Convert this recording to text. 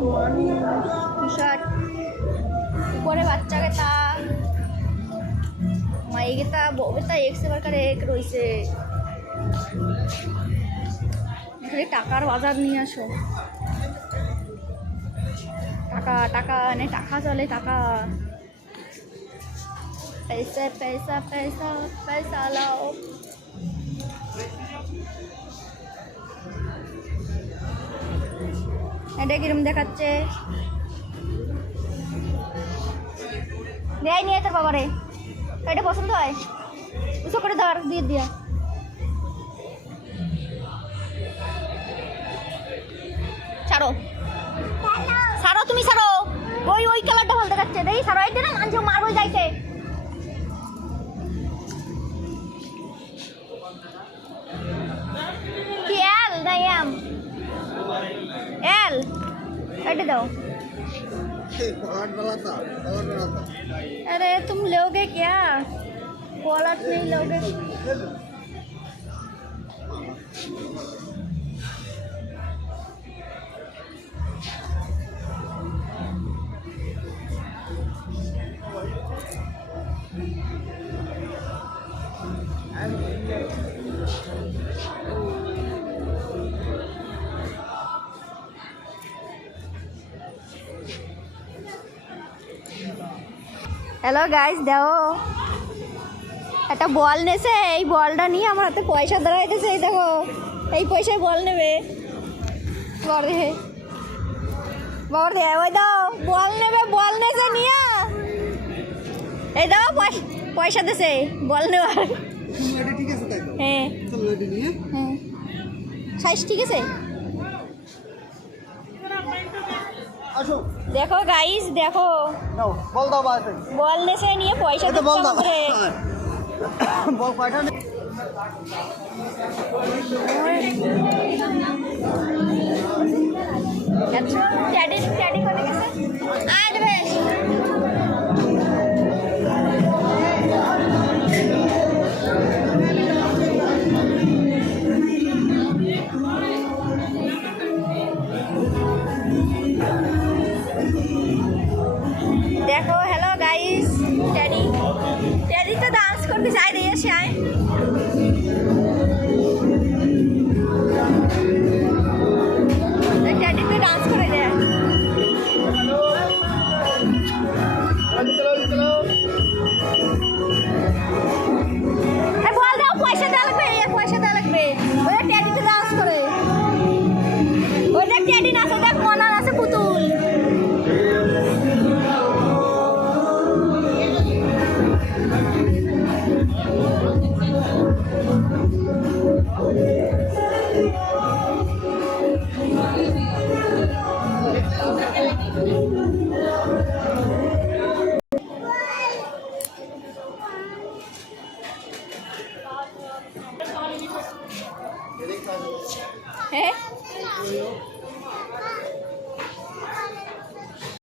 T shirt ऊपर बच्चा के ता माई के ता बो के ता एक से बढ़कर एक রইছে এখানে টাকার বাজার নিয়ে আসো টাকা টাকা নে টাকা চলে টাকা पैसा पैसा पैसा पैसा लाओ এটা কিরম দেখাচ্ছে দেয় নিয়ে তোর বাবারে এটা পছন্দ হয় উঁচু করে ধর দিয়ে দিয়া ছাড়ো ছাড়ো তুমি ছাড়ো ওই ওই কালারটা ভালো দেখাচ্ছে দেখি ছাড়ো এইটা না মানছে মারবো যাইছে কি এল নাই এম एल कट दो अरे तुम लोगे क्या वॉलेट नहीं लोगे হ্যালো গাইস দেখো একটা বল নেছে এই বলটা নিয়ে আমার হাতে পয়সা দাঁড়াইতেছে এই দেখো এই পয়সায় বল নেবে বল দেখে বল দে ওই দাও বল নেবে বল নেছে নিয়ে এই দাও পয়সা দেছে বল নেওয়ার হ্যাঁ হ্যাঁ সাইজ ঠিক আছে देखो गाइस देखो বল দাও বল নেছে নিয়ে পয়সা দিতে বল দাও হবে বল কয়টা अच्छा टैडी टैडी करने कैसे आज बेश देखो हेलो गाइस टैडी टैडी तो डांस करते जा रही है शायद टैडी तो डांस करे दे बोल दो पैसा दे लगबे ये पैसा दे लगबे ओए टैडी तो डांस करे ओए देख टैडी नाचे देख मोना नाचे पुতুল है